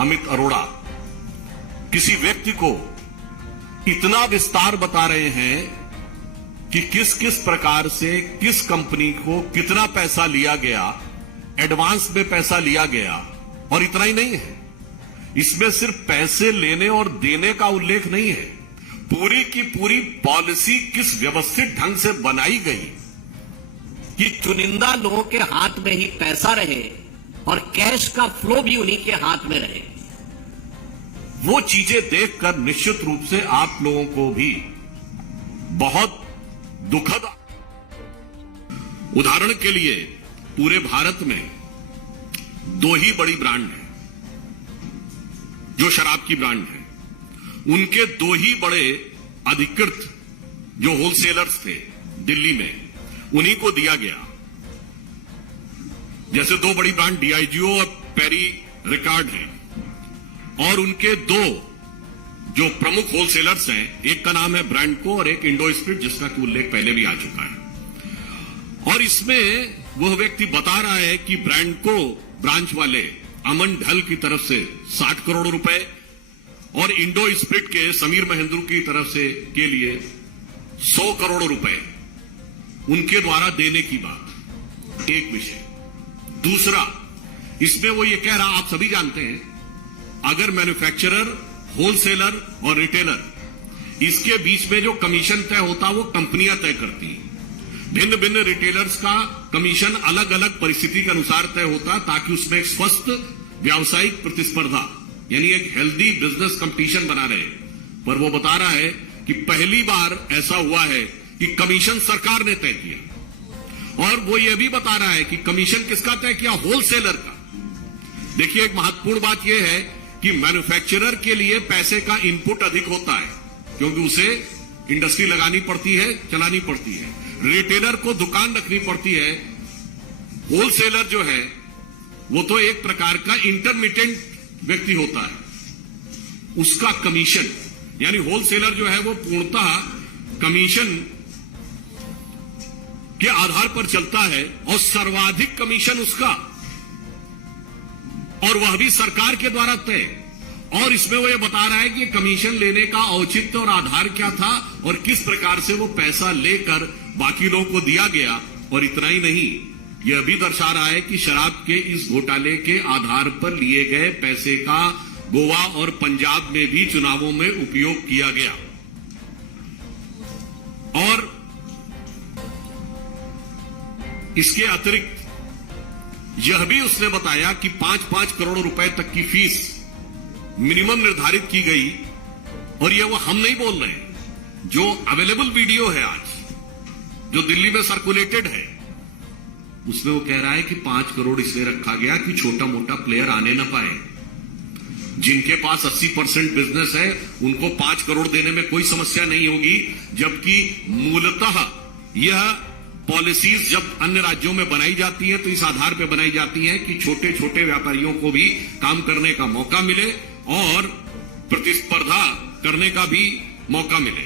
अमित अरोड़ा किसी व्यक्ति को इतना विस्तार बता रहे हैं कि किस किस प्रकार से किस कंपनी को कितना पैसा लिया गया, एडवांस में पैसा लिया गया। और इतना ही नहीं है, इसमें सिर्फ पैसे लेने और देने का उल्लेख नहीं है, पूरी की पूरी पॉलिसी किस व्यवस्थित ढंग से बनाई गई कि चुनिंदा लोगों के हाथ में ही पैसा रहे और कैश का फ्लो भी उन्हीं के हाथ में रहे। वो चीजें देखकर निश्चित रूप से आप लोगों को भी बहुत दुखद। उदाहरण के लिए पूरे भारत में दो ही बड़ी ब्रांड हैं जो शराब की ब्रांड है, उनके दो ही बड़े अधिकृत जो होलसेलर्स थे दिल्ली में, उन्हीं को दिया गया। जैसे दो बड़ी ब्रांड डीआईजीओ और पेरी रिकार्ड हैं, और उनके दो जो प्रमुख होलसेलर्स हैं, एक का नाम है ब्रांडको और एक इंडो स्पिरिट, जिसका कि उल्लेख पहले भी आ चुका है। और इसमें वह व्यक्ति बता रहा है कि ब्रांडको ब्रांच वाले अमन ढल की तरफ से 60 करोड़ रुपए और इंडो स्पिरिट के समीर महेंद्र की तरफ से के लिए 100 करोड़ रुपए उनके द्वारा देने की बात एक विषय। दूसरा, इसमें वो ये कह रहा, आप सभी जानते हैं, अगर मैन्युफैक्चरर, होलसेलर और रिटेलर, इसके बीच में जो कमीशन तय होता वो कंपनियां तय करती हैं। भिन्न भिन्न रिटेलर्स का कमीशन अलग अलग परिस्थिति के अनुसार तय होता, ताकि उसमें एक स्वस्थ व्यावसायिक प्रतिस्पर्धा यानी एक हेल्दी बिजनेस कंपटीशन बना रहे। पर वो बता रहा है कि पहली बार ऐसा हुआ है कि कमीशन सरकार ने तय किया, और वो ये भी बता रहा है कि कमीशन किसका तय किया, होलसेलर का। देखिए, एक महत्वपूर्ण बात यह है कि मैन्युफैक्चरर के लिए पैसे का इनपुट अधिक होता है, क्योंकि उसे इंडस्ट्री लगानी पड़ती है, चलानी पड़ती है। रिटेलर को दुकान रखनी पड़ती है। होलसेलर जो है वो तो एक प्रकार का इंटरमीडिएट व्यक्ति होता है, उसका कमीशन, यानी होलसेलर जो है वो पूर्णतः कमीशन के आधार पर चलता है, और सर्वाधिक कमीशन उसका, और वह भी सरकार के द्वारा तय। और इसमें वो ये बता रहा है कि कमीशन लेने का औचित्य और आधार क्या था और किस प्रकार से वो पैसा लेकर बाकी लोगों को दिया गया। और इतना ही नहीं, यह भी दर्शा रहा है कि शराब के इस घोटाले के आधार पर लिए गए पैसे का गोवा और पंजाब में भी चुनावों में उपयोग किया गया। और इसके अतिरिक्त यह भी उसने बताया कि 5-5 करोड़ रुपए तक की फीस मिनिमम निर्धारित की गई। और यह वो हम नहीं बोल रहे हैं, जो अवेलेबल वीडियो है आज, जो दिल्ली में सर्कुलेटेड है, उसमें वो कह रहा है कि 5 करोड़ इसलिए रखा गया कि छोटा मोटा प्लेयर आने ना पाए। जिनके पास 80% बिजनेस है उनको 5 करोड़ देने में कोई समस्या नहीं होगी, जबकि मूलतः यह पॉलिसीज जब अन्य राज्यों में बनाई जाती है तो इस आधार पर बनाई जाती है कि छोटे छोटे व्यापारियों को भी काम करने का मौका मिले और प्रतिस्पर्धा करने का भी मौका मिले।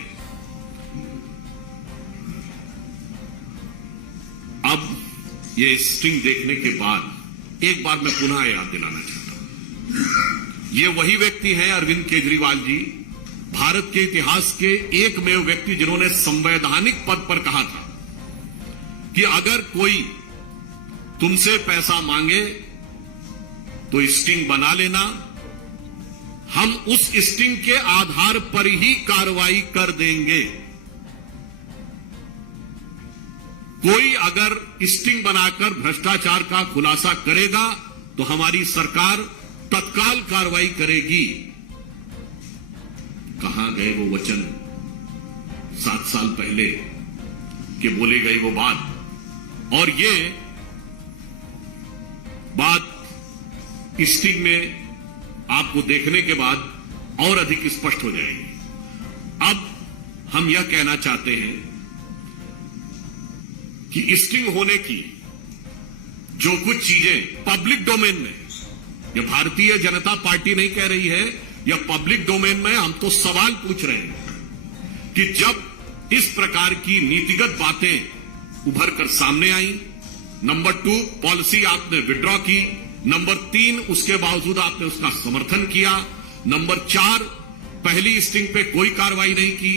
अब ये स्टिंग देखने के बाद एक बार मैं पुनः याद दिलाना चाहता हूं, ये वही व्यक्ति हैं अरविंद केजरीवाल जी, भारत के इतिहास के एकमेव व्यक्ति जिन्होंने संवैधानिक पद पर कहा था कि अगर कोई तुमसे पैसा मांगे तो स्टिंग बना लेना, हम उस स्टिंग के आधार पर ही कार्रवाई कर देंगे। कोई अगर स्टिंग बनाकर भ्रष्टाचार का खुलासा करेगा तो हमारी सरकार तत्काल कार्रवाई करेगी। कहां गए वो वचन 7 साल पहले के बोले गए वो बात, और ये बात स्टिंग में आपको देखने के बाद और अधिक स्पष्ट हो जाएगी। अब हम यह कहना चाहते हैं कि स्टिंग होने की जो कुछ चीजें पब्लिक डोमेन में, यह भारतीय जनता पार्टी नहीं कह रही है, यह पब्लिक डोमेन में हम तो सवाल पूछ रहे हैं कि जब इस प्रकार की नीतिगत बातें उभर कर सामने आई, नंबर 2 पॉलिसी आपने विड्रॉ की, नंबर 3, उसके बावजूद आपने उसका समर्थन किया। नंबर 4, पहली स्टिंग पे कोई कार्रवाई नहीं की।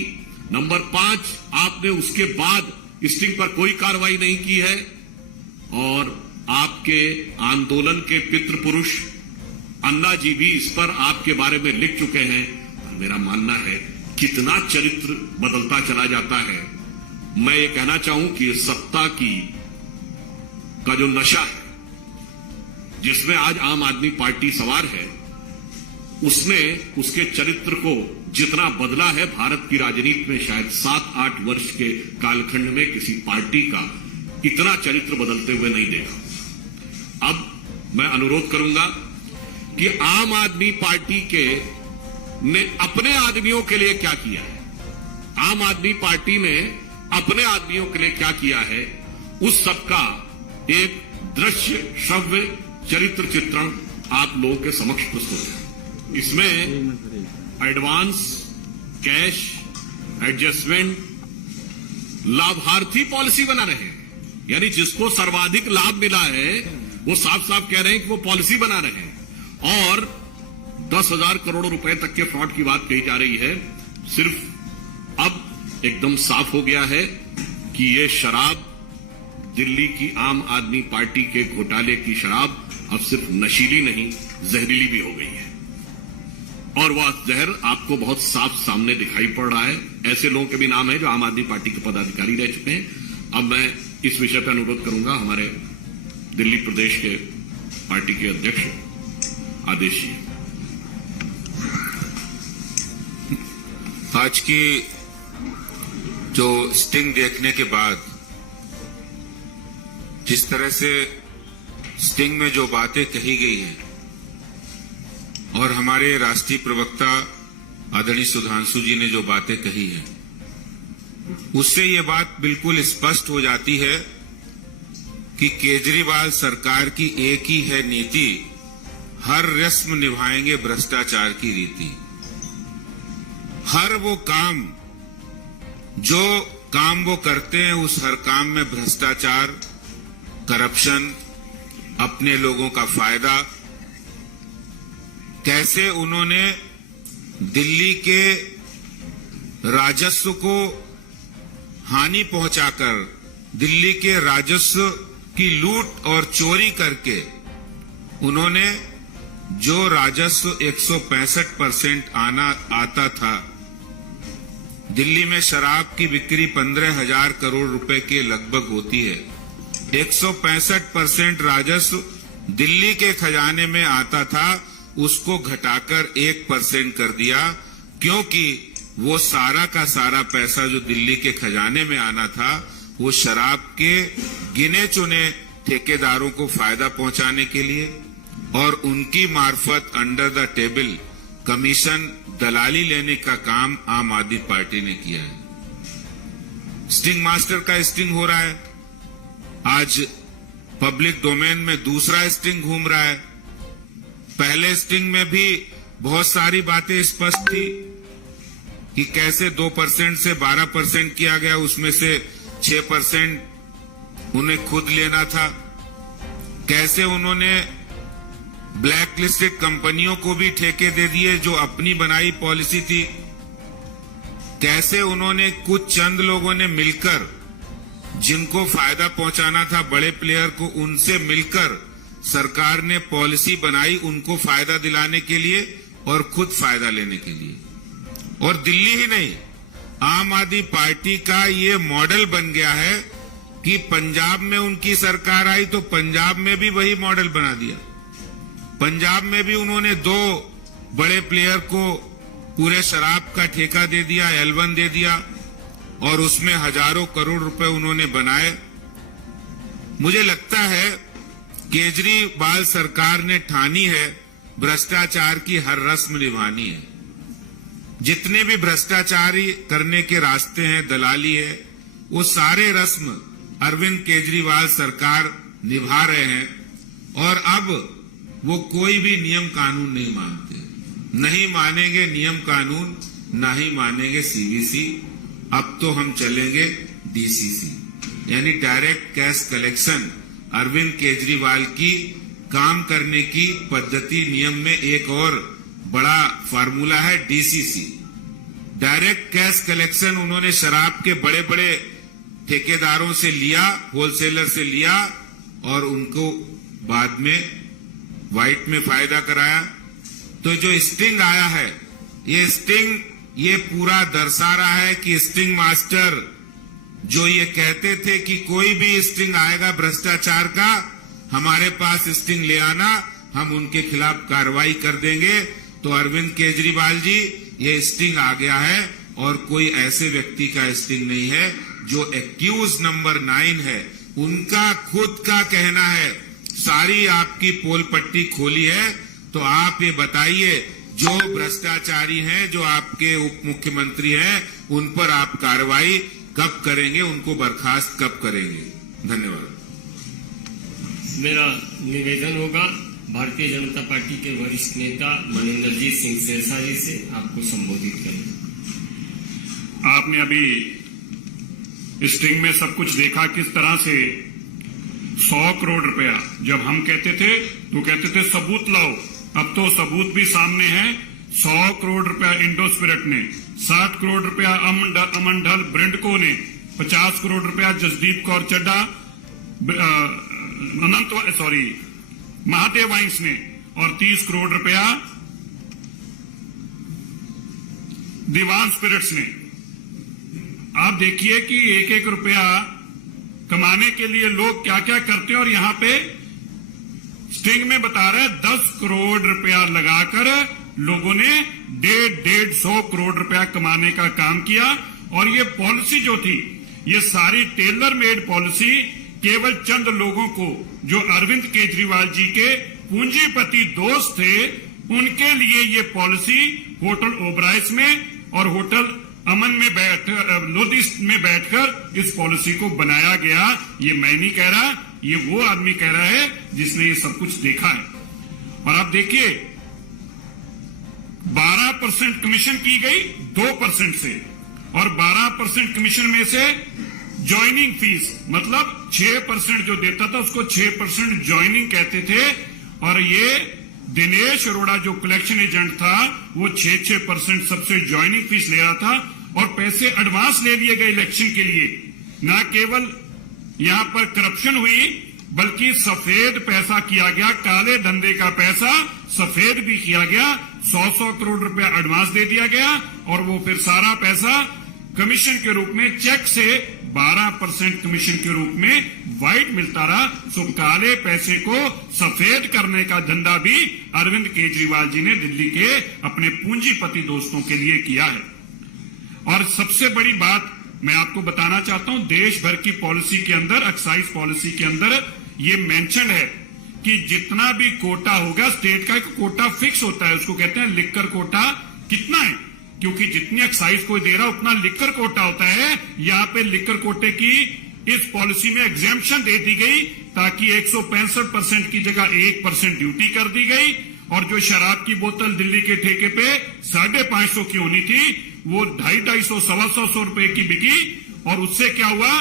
नंबर 5, आपने उसके बाद स्टिंग पर कोई कार्रवाई नहीं की है। और आपके आंदोलन के पितृ पुरुष अन्ना जी भी इस पर आपके बारे में लिख चुके हैं। और मेरा मानना है कितना चरित्र बदलता चला जाता है। मैं ये कहना चाहूं कि सत्ता का जो नशा है, जिसमें आज आम आदमी पार्टी सवार है, उसने उसके चरित्र को जितना बदला है, भारत की राजनीति में शायद 7-8 वर्ष के कालखंड में किसी पार्टी का इतना चरित्र बदलते हुए नहीं देखा। अब मैं अनुरोध करूंगा कि आम आदमी पार्टी ने अपने आदमियों के लिए क्या किया है, आम आदमी पार्टी ने अपने आदमियों के लिए क्या किया है, उस सबका एक दृश्य श्रव्य चरित्र चित्रण आप लोगों के समक्ष प्रस्तुत है। इसमें एडवांस, कैश, एडजस्टमेंट, लाभार्थी पॉलिसी बना रहे हैं। यानी जिसको सर्वाधिक लाभ मिला है वो साफ साफ कह रहे हैं कि वो पॉलिसी बना रहे हैं। और 10,000 करोड़ रुपए तक के फ्रॉड की बात कही जा रही है। सिर्फ अब एकदम साफ हो गया है कि ये शराब, दिल्ली की आम आदमी पार्टी के घोटाले की शराब अब सिर्फ नशीली नहीं, जहरीली भी हो गई है। और वह जहर आपको बहुत साफ सामने दिखाई पड़ रहा है। ऐसे लोगों के भी नाम है जो आम आदमी पार्टी के पदाधिकारी रह चुके हैं। अब मैं इस विषय पर अनुरोध करूंगा हमारे दिल्ली प्रदेश के पार्टी के अध्यक्ष आदेश जी। आज की जो स्टिंग देखने के बाद जिस तरह से स्टिंग में जो बातें कही गई है और हमारे राष्ट्रीय प्रवक्ता आदरणीय सुधांशु जी ने जो बातें कही है, उससे ये बात बिल्कुल स्पष्ट हो जाती है कि केजरीवाल सरकार की एक ही है नीति, हर रस्म निभाएंगे भ्रष्टाचार की रीति। हर वो काम जो काम वो करते हैं, उस हर काम में भ्रष्टाचार, करप्शन, अपने लोगों का फायदा। कैसे उन्होंने दिल्ली के राजस्व को हानि पहुंचाकर, दिल्ली के राजस्व की लूट और चोरी करके उन्होंने जो राजस्व 165% आता था, दिल्ली में शराब की बिक्री 15,000 करोड़ रुपए के लगभग होती है, 165% राजस्व दिल्ली के खजाने में आता था, उसको घटाकर 1% कर दिया। क्योंकि वो सारा का सारा पैसा जो दिल्ली के खजाने में आना था, वो शराब के गिने चुने ठेकेदारों को फायदा पहुंचाने के लिए और उनकी मार्फत अंडर द टेबल कमीशन, दलाली लेने का काम आम आदमी पार्टी ने किया है। स्टिंग मास्टर का स्टिंग हो रहा है। आज पब्लिक डोमेन में दूसरा स्टिंग घूम रहा है। पहले स्टिंग में भी बहुत सारी बातें स्पष्ट थी कि कैसे 2% से 12% किया गया, उसमें से 6% उन्हें खुद लेना था। कैसे उन्होंने ब्लैक लिस्टेड कंपनियों को भी ठेके दे दिए जो अपनी बनाई पॉलिसी थी। कैसे उन्होंने कुछ चंद लोगों ने मिलकर, जिनको फायदा पहुंचाना था बड़े प्लेयर को, उनसे मिलकर सरकार ने पॉलिसी बनाई उनको फायदा दिलाने के लिए और खुद फायदा लेने के लिए। और दिल्ली ही नहीं, आम आदमी पार्टी का ये मॉडल बन गया है कि पंजाब में उनकी सरकार आई तो पंजाब में भी वही मॉडल बना दिया। पंजाब में भी उन्होंने 2 बड़े प्लेयर को पूरे शराब का ठेका दे दिया, L1 दे दिया और उसमें हजारों करोड़ रुपए उन्होंने बनाए। मुझे लगता है केजरीवाल सरकार ने ठानी है भ्रष्टाचार की हर रस्म निभानी है। जितने भी भ्रष्टाचारी करने के रास्ते हैं, दलाली है, वो सारे रस्म अरविंद केजरीवाल सरकार निभा रहे हैं। और अब वो कोई भी नियम कानून नहीं मानते, नहीं मानेंगे नियम कानून, ना ही मानेंगे सीवीसी। अब तो हम चलेंगे डीसीसी, यानी direct cash collection. Arvind Kejriwal की काम करने की पद्धति नियम में एक और बड़ा फार्मूला है डीसीसी, डायरेक्ट कैश कलेक्शन। उन्होंने शराब के बड़े बड़े ठेकेदारों से लिया, होलसेलर से लिया और उनको बाद में व्हाइट में फायदा कराया। तो जो स्टिंग आया है, ये स्टिंग ये पूरा दर्शा रहा है कि स्टिंग मास्टर जो ये कहते थे कि कोई भी स्टिंग आएगा भ्रष्टाचार का, हमारे पास स्टिंग ले आना, हम उनके खिलाफ कार्रवाई कर देंगे। तो अरविंद केजरीवाल जी, ये स्टिंग आ गया है और कोई ऐसे व्यक्ति का स्टिंग नहीं है। जो एक्यूज नंबर 9 है, उनका खुद का कहना है, सारी आपकी पोल पट्टी खोली है। तो आप ये बताइए, जो भ्रष्टाचारी हैं, जो आपके उप मुख्यमंत्री हैं, उन पर आप कार्रवाई कब करेंगे, उनको बर्खास्त कब करेंगे? धन्यवाद। मेरा निवेदन होगा भारतीय जनता पार्टी के वरिष्ठ नेता मनिंदरजीत सिंह सिरसा जी से आपको संबोधित करें। आपने अभी स्टिंग में सब कुछ देखा, किस तरह से 100 करोड़ रुपया, जब हम कहते थे तो कहते थे सबूत लाओ, अब तो सबूत भी सामने है। 100 करोड़ रुपया इंडोस्पिरिट ने, 60 करोड़ रुपया अमंडल ब्रिंडको ने, 50 करोड़ रुपया जसदीप कौर चड्डा महादेव वाइन्स ने और 30 करोड़ रुपया दीवान स्पिरिट्स ने। आप देखिए कि एक एक रुपया कमाने के लिए लोग क्या क्या करते हैं। और यहां पे स्टिंग में बता रहे 10 करोड़ रुपया लगाकर लोगों ने 150 करोड़ रुपया कमाने का काम किया। और ये पॉलिसी जो थी, ये सारी टेलर मेड पॉलिसी केवल चंद लोगों को, जो अरविंद केजरीवाल जी के पूंजीपति दोस्त थे, उनके लिए ये पॉलिसी होटल ओबराइस में और होटल अमन में लोधी में बैठकर इस पॉलिसी को बनाया गया। ये मैं नहीं कह रहा, ये वो आदमी कह रहा है जिसने ये सब कुछ देखा है। और आप देखिए 12% कमीशन की गई 2% से, और 12% कमीशन में से ज्वाइनिंग फीस, मतलब 6% जो देता था उसको 6% ज्वाइनिंग कहते थे। और ये दिनेश अरोड़ा जो कलेक्शन एजेंट था, वो 6% सबसे ज्वाइनिंग फीस ले रहा था। और पैसे एडवांस ले लिए गए इलेक्शन के लिए। न केवल यहां पर करप्शन हुई, बल्कि सफेद पैसा किया गया, काले धंधे का पैसा सफेद भी किया गया। 100 करोड़ रुपया एडवांस दे दिया गया और वो फिर सारा पैसा कमीशन के रूप में, चेक से 12% कमीशन के रूप में व्हाइट मिलता रहा। सो काले पैसे को सफेद करने का धंधा भी अरविंद केजरीवाल जी ने दिल्ली के अपने पूंजीपति दोस्तों के लिए किया है। और सबसे बड़ी बात मैं आपको बताना चाहता हूं, देश भर की पॉलिसी के अंदर, एक्साइज पॉलिसी के अंदर ये मेंशन है कि जितना भी कोटा होगा, स्टेट का एक कोटा फिक्स होता है, उसको कहते हैं लिक्कर कोटा। कितना है? क्योंकि जितनी एक्साइज कोई दे रहा उतना लिक्कर कोटा होता है। यहां पे लिक्कर कोटे की इस पॉलिसी में एग्जेम्पशन दे दी गई, ताकि 165% की जगह 1% ड्यूटी कर दी गई। और जो शराब की बोतल दिल्ली के ठेके पे 550 की होनी थी, वो 250, 250 रुपए की बिकी। और उससे क्या हुआ,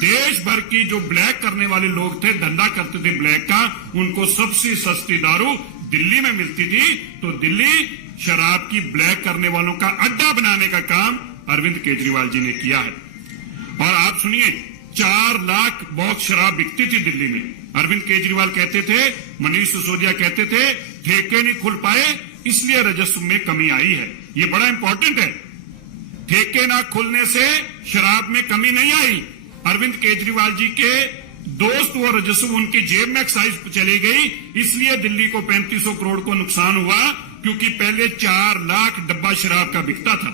देश भर की जो ब्लैक करने वाले लोग थे, धंधा करते थे ब्लैक का, उनको सबसे सस्ती दारू दिल्ली में मिलती थी। तो दिल्ली शराब की ब्लैक करने वालों का अड्डा बनाने का काम अरविंद केजरीवाल जी ने किया है। और आप सुनिए, 4 लाख बॉक्स शराब बिकती थी दिल्ली में। अरविंद केजरीवाल कहते थे, मनीष सिसोदिया कहते थे, ठेके नहीं खुल पाए इसलिए राजस्व में कमी आई है। ये बड़ा इंपॉर्टेंट है। ठेके ना खुलने से शराब में कमी नहीं आई। अरविंद केजरीवाल जी के दोस्त वो राजस्व उनकी जेब में एक्साइज चली गई, इसलिए दिल्ली को 3500 करोड़ को नुकसान हुआ। क्योंकि पहले 4 लाख डब्बा शराब का बिकता था।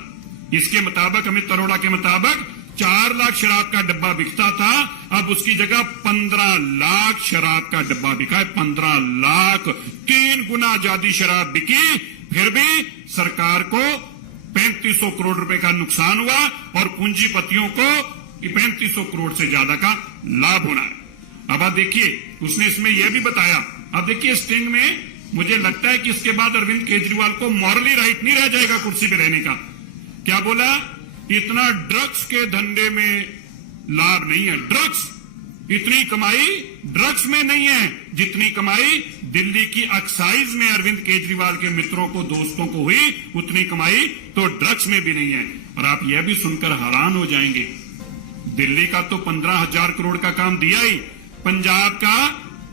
इसके मुताबिक, अमित अरोड़ा के मुताबिक 4 लाख शराब का डब्बा बिकता था। अब उसकी जगह 15 लाख शराब का डब्बा बिका है। 15 लाख, 3 गुना ज्यादा शराब बिकी। फिर भी सरकार को 3500 करोड़ रुपए का नुकसान हुआ और पूंजीपतियों को 3500 करोड़ से ज्यादा का लाभ होना है। अब आप देखिए, उसने इसमें यह भी बताया। अब देखिए, स्टिंग में मुझे लगता है कि इसके बाद अरविंद केजरीवाल को मॉरली राइट नहीं रह जाएगा कुर्सी पे रहने का। क्या बोला? इतना ड्रग्स के धंधे में लाभ नहीं है। ड्रग्स इतनी कमाई ड्रग्स में नहीं है जितनी कमाई दिल्ली की एक्साइज में अरविंद केजरीवाल के मित्रों को, दोस्तों को हुई, उतनी कमाई तो ड्रग्स में भी नहीं है। और आप यह भी सुनकर हैरान हो जाएंगे, दिल्ली का तो 15,000 करोड़ का काम दिया ही, पंजाब का,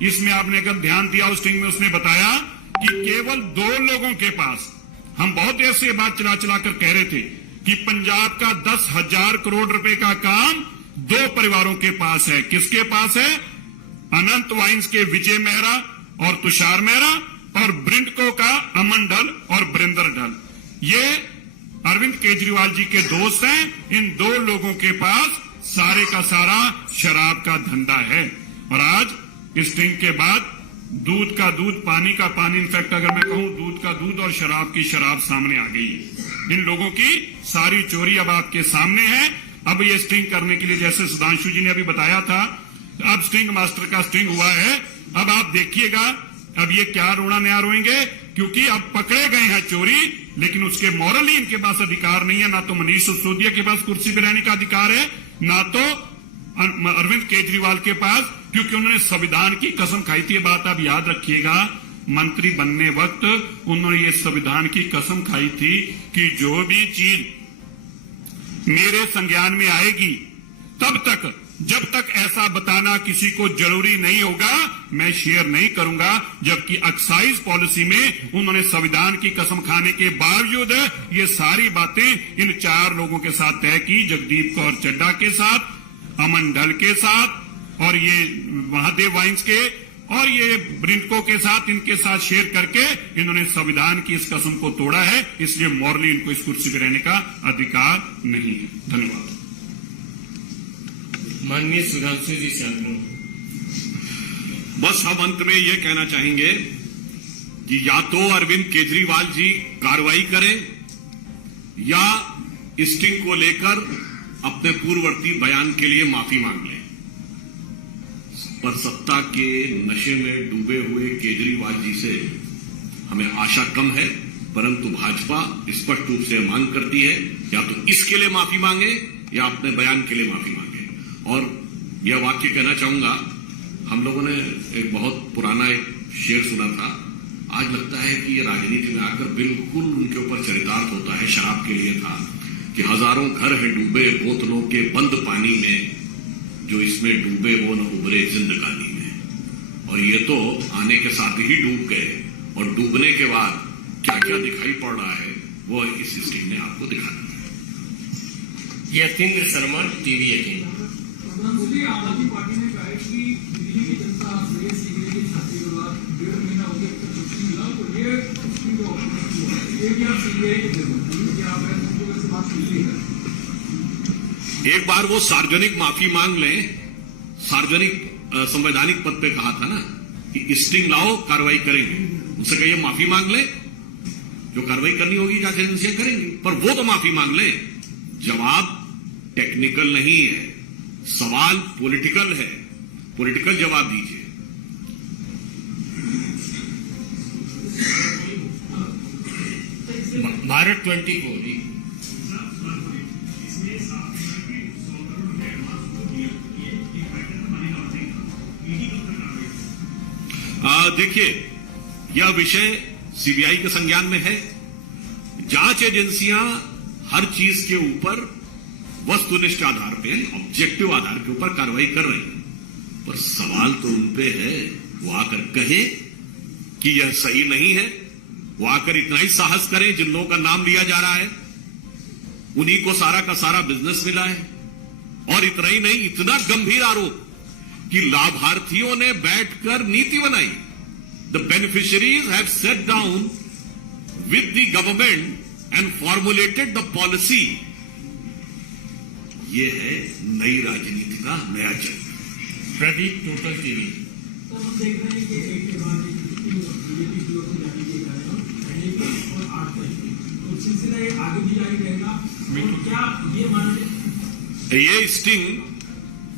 इसमें आपने अगर ध्यान दिया उस स्टिंग में उसने बताया कि केवल 2 लोगों के पास, हम बहुत देर से बात चला चला कर कह रहे थे कि पंजाब का 10,000 करोड़ रुपए का काम 2 परिवारों के पास है। किसके पास है? अनंत वाइन्स के विजय मेहरा और तुषार मेहरा, और ब्रिंडको का अमन ढल और बरिंदर ढल। ये अरविंद केजरीवाल जी के दोस्त हैं। इन 2 लोगों के पास सारे का सारा शराब का धंधा है। और आज इस स्टिंग के बाद दूध का दूध, पानी का पानी, इनफैक्ट अगर मैं कहूं दूध का दूध और शराब की शराब सामने आ गई है। इन लोगों की सारी चोरी अब आपके सामने है। अब ये स्टिंग करने के लिए, जैसे सुधांशु जी ने अभी बताया था, अब स्टिंग मास्टर का स्टिंग हुआ है। अब आप देखिएगा अब ये क्या रोना नया रोएंगे, क्योंकि अब पकड़े गए हैं चोरी, लेकिन उसके मॉरली इनके पास अधिकार नहीं है। ना तो मनीष सिसोदिया के पास कुर्सी पर रहने का अधिकार है, ना तो अरविंद केजरीवाल के पास, क्योंकि उन्होंने संविधान की कसम खाई थी। ये बात आप याद रखिएगा, मंत्री बनने वक्त उन्होंने ये संविधान की कसम खाई थी कि जो भी चीज मेरे संज्ञान में आएगी तब तक, जब तक ऐसा बताना किसी को जरूरी नहीं होगा, मैं शेयर नहीं करूंगा। जबकि एक्साइज पॉलिसी में उन्होंने संविधान की कसम खाने के बावजूद ये सारी बातें इन 4 लोगों के साथ तय की, जगदीप कौर चड्ढा के साथ, अमन ढल के साथ, और ये महादेव वाइन्स के और ये ब्रिंडको के साथ, इनके साथ शेयर करके इन्होंने संविधान की इस कसम को तोड़ा है। इसलिए मॉरली इनको इस कुर्सी पर रहने का अधिकार नहीं है। धन्यवाद। माननीय सुधांशु जी से बस हम अंत में ये कहना चाहेंगे कि या तो अरविंद केजरीवाल जी कार्रवाई करें या स्टिंग को लेकर अपने पूर्ववर्ती बयान के लिए माफी मांग लें। पर सत्ता के नशे में डूबे हुए केजरीवाल जी से हमें आशा कम है, परंतु भाजपा स्पष्ट रूप से मांग करती है या तो इसके लिए माफी मांगे या अपने बयान के लिए माफी मांगे। और यह वाक्य कहना चाहूंगा, हम लोगों ने एक बहुत पुराना एक शेर सुना था, आज लगता है कि ये राजनीति में आकर बिल्कुल उनके ऊपर चरितार्थ होता है। शराब के लिए था कि हजारों घर है डूबे बोतलों के बंद पानी में, जो इसमें डूबे वो न उबरे जिंदगानी में। और ये तो आने के साथ ही डूब गए, और डूबने के बाद क्या क्या दिखाई पड़ रहा है वो इस स्टिंग ने आपको दिखा दिया। यतीन्द्र शर्मा, टीवी 18। आम आदमी पार्टी ने कहा है कि दिल्ली की जनता से सीखने की छाती के बाद 1.5 महीना हो गया तक छुट्टी मिला, तो ये उसकी जो ऑपरेशन हुआ है ये क्या सीबीआई की जरूरत है, क्या आप ऐसे बात मिली है? एक बार वो सार्वजनिक माफी मांग लें। सार्वजनिक संवैधानिक पद पे कहा था ना कि स्टिंग लाओ कार्रवाई करेंगे, उनसे कहिए माफी मांग ले, जो कार्रवाई करनी होगी जांच एजेंसियां करेंगी, पर वो तो माफी मांग ले। जवाब टेक्निकल नहीं है, सवाल पॉलिटिकल है, पॉलिटिकल जवाब दीजिए। भारत 24। देखिए, यह विषय सीबीआई के संज्ञान में है। जांच एजेंसियां हर चीज के ऊपर वस्तुनिष्ठ आधार पे, ऑब्जेक्टिव आधार के ऊपर कार्रवाई कर रही है, पर सवाल तो उन पे है, वो आकर कहे कि यह सही नहीं है। वो आकर इतना ही साहस करें, जिन लोगों का नाम लिया जा रहा है उन्हीं को सारा का सारा बिजनेस मिला है। और इतना ही नहीं, इतना गंभीर आरोप कि लाभार्थियों ने बैठकर नीति बनाई। The beneficiaries have set down with the government and formulated the policy. ये है नई राजनीति का नया चरण। Pradeep, total TV. तो हम देख रहे हैं कि एक के बाद बीजेपी की ओर से जारी किए जा रहे हैं और 8 तारीख, तो सिलसिला ये आगे भी जारी रहेगा। और क्या ये मानते, ये स्टिंग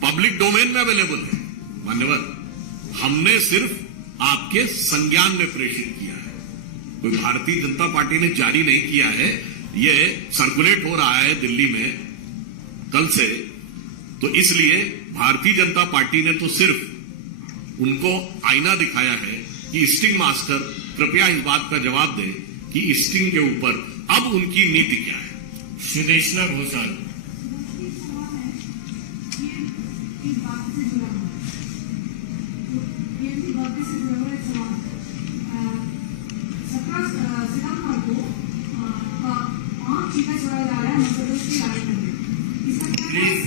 पब्लिक डोमेन में अवेलेबल है मान्यवर, हमने सिर्फ आपके संज्ञान में प्रेषित किया है, कोई भारतीय जनता पार्टी ने जारी नहीं किया है। ये सर्कुलेट हो रहा है दिल्ली में कल से, तो इसलिए भारतीय जनता पार्टी ने तो सिर्फ उनको आईना दिखाया है कि स्टिंग मास्टर कृपया इस बात का जवाब दें कि स्टिंग के ऊपर अब उनकी नीति क्या है। सुदेशना घोषाल। प्लीज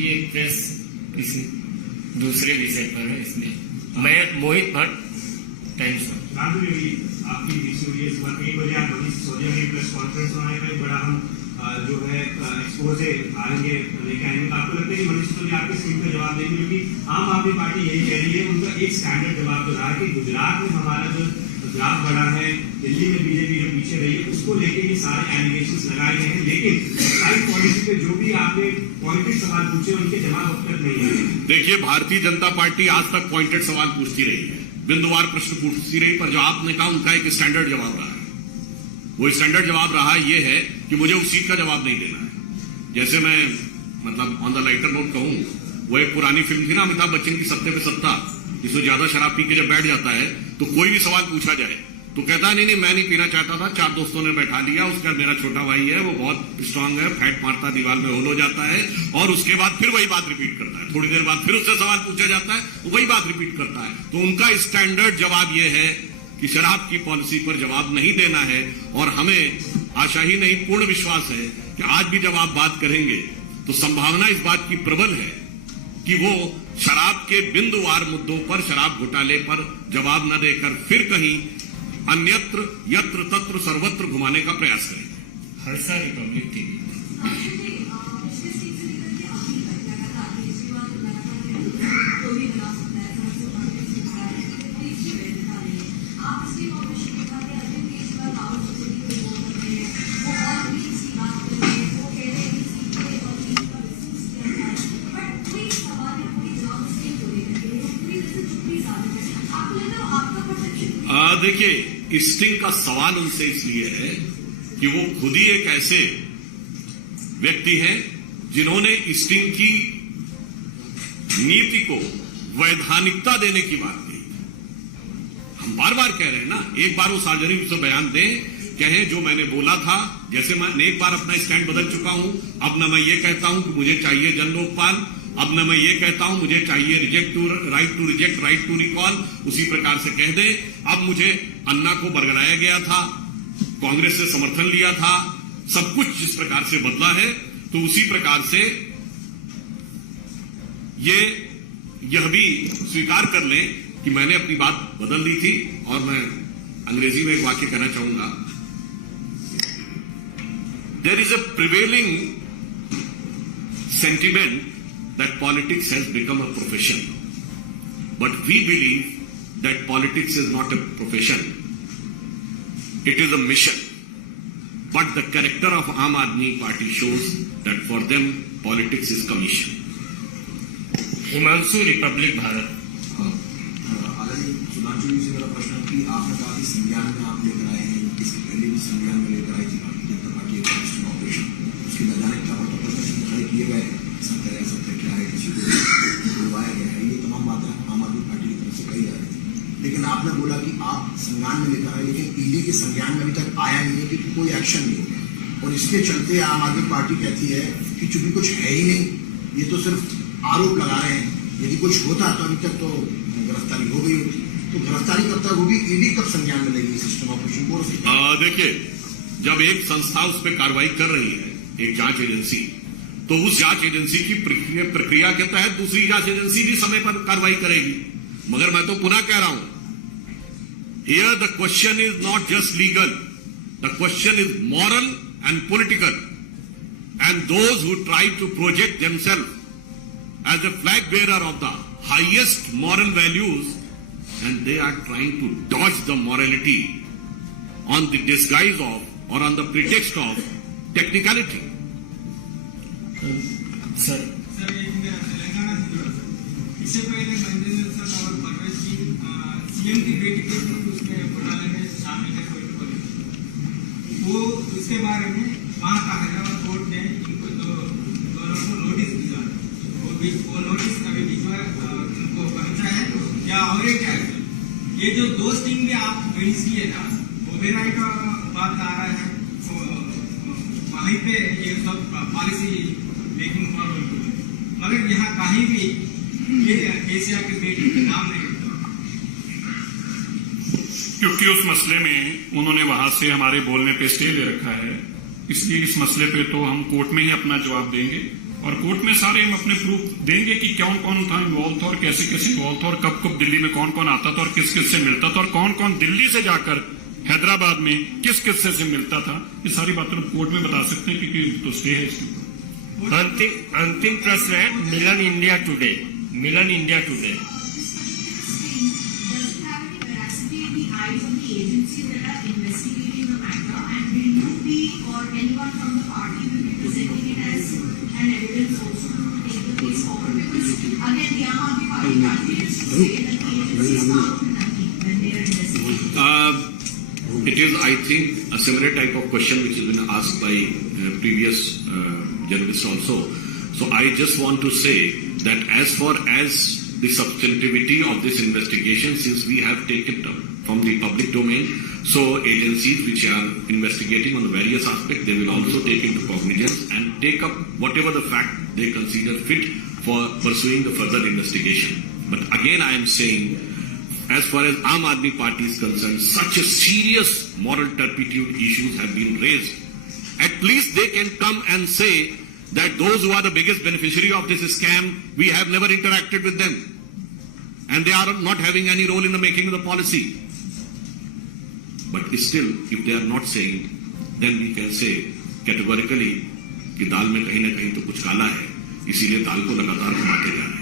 ये प्रेस किसी दूसरे विषय पर है, इसलिए मैं मोहित भट्ट, टाइम्स ऑफ। आपकी इस बार 1 बजे आप मनीष सिसोदिया की प्रेस कॉन्फ्रेंस में आएगा, बड़ा हम जो है एक्सपोजे आएंगे लेके आएंगे। तो आपको लगता है कि मनीष सिसोदिया आपके स्कीम का जवाब देंगे? क्योंकि आम आदमी पार्टी यही कह रही है, उनका एक स्टैंडर्ड जवाब तो रहा है कि गुजरात में हमारा जो ग्राफ बढ़ा है, दिल्ली में बीजेपी जो पीछे रही है, उसको लेके ये सारे एलिगेशंस लगाए गए हैं। लेकिन साइड पॉलिसी पे जो भी आपने पॉलिटिक्स सवाल पूछे उनके जवाब अब तक नहीं है। देखिए, भारतीय जनता पार्टी आज तक पॉइंटेड सवाल पूछती रही है, बिंदुवार प्रश्न पूछती रही, पर जो आपने कहा उनका एक स्टैंडर्ड जवाब रहा है। वो स्टैंडर्ड जवाब रहा ये है कि मुझे उस सीट का जवाब नहीं देना है। जैसे मैं मतलब ऑन द लाइटर नोट कहूं, वो एक पुरानी फिल्म थी ना अमिताभ बच्चन की, सत्ते पे सत्ता, जिसमें ज्यादा शराब पी के जब बैठ जाता है तो कोई भी सवाल पूछा जाए तो कहता नहीं मैं नहीं पीना चाहता था, 4 दोस्तों ने बैठा लिया, उसका मेरा छोटा भाई है, वो बहुत स्ट्रांग है, फैट मारता, दीवार में होल हो जाता है, और उसके बाद फिर वही बात रिपीट करता है। थोड़ी देर बाद फिर उससे सवाल पूछा जाता है, वो वही बात रिपीट करता है। तो उनका स्टैंडर्ड जवाब यह है कि शराब की पॉलिसी पर जवाब नहीं देना है, और हमें आशा ही नहीं पूर्ण विश्वास है कि आज भी जब आप बात करेंगे तो संभावना इस बात की प्रबल है कि वो शराब के बिंदुवार मुद्दों पर, शराब घोटाले पर जवाब न देकर फिर कहीं अन्यत्र यत्र तत्र सर्वत्र घुमाने का प्रयास करेंगे। Harsha, Republic TV. देखिए, स्टिंग का सवाल उनसे इसलिए है कि वो खुद ही एक ऐसे व्यक्ति हैं जिन्होंने स्टिंग की नीति को वैधानिकता देने की बात कही। हम बार बार कह रहे हैं ना, एक बार वो सार्वजनिक रूप से बयान दें, कहें जो मैंने बोला था। जैसे मैं एक बार अपना स्टैंड बदल चुका हूं, अब न मैं ये कहता हूं कि मुझे चाहिए जन लोकपाल, अब न मैं ये कहता हूं मुझे चाहिए right to reject, right to recall, उसी प्रकार से कह दे। अब मुझे अन्ना को बरगलाया गया था, कांग्रेस से समर्थन लिया था, सब कुछ जिस प्रकार से बदला है, तो उसी प्रकार से यह भी स्वीकार कर लें कि मैंने अपनी बात बदल दी थी। और मैं अंग्रेजी में एक वाक्य कहना चाहूंगा, there is a prevailing sentiment that politics has become a profession, but we believe that politics is not a profession, it is a mission. But the character of Aam Aadmi Party shows that for them politics is commission. Himanshu, Republic Bharat. Sudhanshu ji से मेरा प्रश्न कि आपने कहा कि संज्ञान में आप लेकर आए हैं, इसके पहले भी संज्ञान में लेकर आई थी भारतीय जनता पार्टी ऑपरेशन, उसकी वैधानिकता पर तो प्रश्न खड़े किए गए, सत्य क्या है, किसी को बुलवाया गया है, ये तमाम बातें आम आदमी पार्टी की तरफ से कही जा रही थी। लेकिन आपने बोला कि आप संज्ञान में लेकर आए, लेकिन ईडी के संज्ञान में अभी तक आया नहीं है, क्योंकि कोई एक्शन नहीं है, और इसके चलते आम आदमी पार्टी कहती है कि चूंकि कुछ है ही नहीं, ये तो सिर्फ आरोप लगा रहे हैं, यदि कुछ होता तो अभी तक तो गिरफ्तारी हो गई होती। तो गिरफ्तारी कब तक होगी, ईडी कब संज्ञान में लेगी सिस्टम ऑपरेशन को? देखिए, जब एक संस्था उस पर कार्रवाई कर रही है, एक जांच एजेंसी, तो उस जांच एजेंसी की प्रक्रिया के तहत दूसरी जांच एजेंसी भी समय पर कार्रवाई करेगी। मगर मैं तो पुनः कह रहा हूं, here the question is not just legal, the question is moral and political, and those who try to project themselves as a flag bearer of the highest moral values, and they are trying to dodge the morality on the disguise of और on the pretext of technicality. Sir, एक मेरा तेलंगाना से जुड़ा sir, इससे पहले मंदिर sir और परवेज जी CM की बेटी के उसमें घोटाले में शामिल है, वो उसके बारे में वहाँ का हैदराबाद कोर्ट ने इनको दोनों को नोटिस दिया, वो वो नोटिस अभी भिजवा उनको पहुंचा है या और एक क्या है? ये जो 2 स्टिंग में आप रेज किए ना, ओबेरॉय का बात आ रहा है, वहीं पे ये सब पॉलिसी मेकिंग फॉरवर्ड, मगर यहाँ कहीं भी ये एशिया के बेटी का नाम नहीं होता। क्योंकि उस मसले में उन्होंने वहां से हमारे बोलने पे स्टे ले रखा है, इसलिए इस मसले पे तो हम कोर्ट में ही अपना जवाब देंगे और कोर्ट में सारे हम अपने प्रूफ देंगे कि कौन कौन था इन्वॉल्व था और कैसे कैसे इन्वॉल्व था और कब कब दिल्ली में कौन कौन आता था और किस किस से मिलता था और कौन कौन दिल्ली से जाकर हैदराबाद में किस किस से मिलता था। ये सारी बातें हम कोर्ट में बता सकते हैं क्योंकि तो स्टे है इसके ऊपर। अंतिम प्रश्न है Milan India Today. Milan India Today It is, I think, a similar type of question which has been asked by previous journalists also. So I just want to say that as far as the substantivity of this investigation, since we have taken it from the public domain, so agencies which are investigating on the various aspects, they will also take into cognizance and take up whatever the fact they consider fit for pursuing the further investigation. But again, I am saying, as far as Aam Aadmi Party is concerned, such a serious moral turpitude issues have been raised. At least they can come and say that those who are the biggest beneficiary of this scam, we have never interacted with them. And they are not having any role in the making of the policy. But still, if they are not saying, then we can say categorically कि दाल में कहीं ना कहीं तो कुछ काला है, इसीलिए दाल को लगातार घुमाते जा रहे हैं।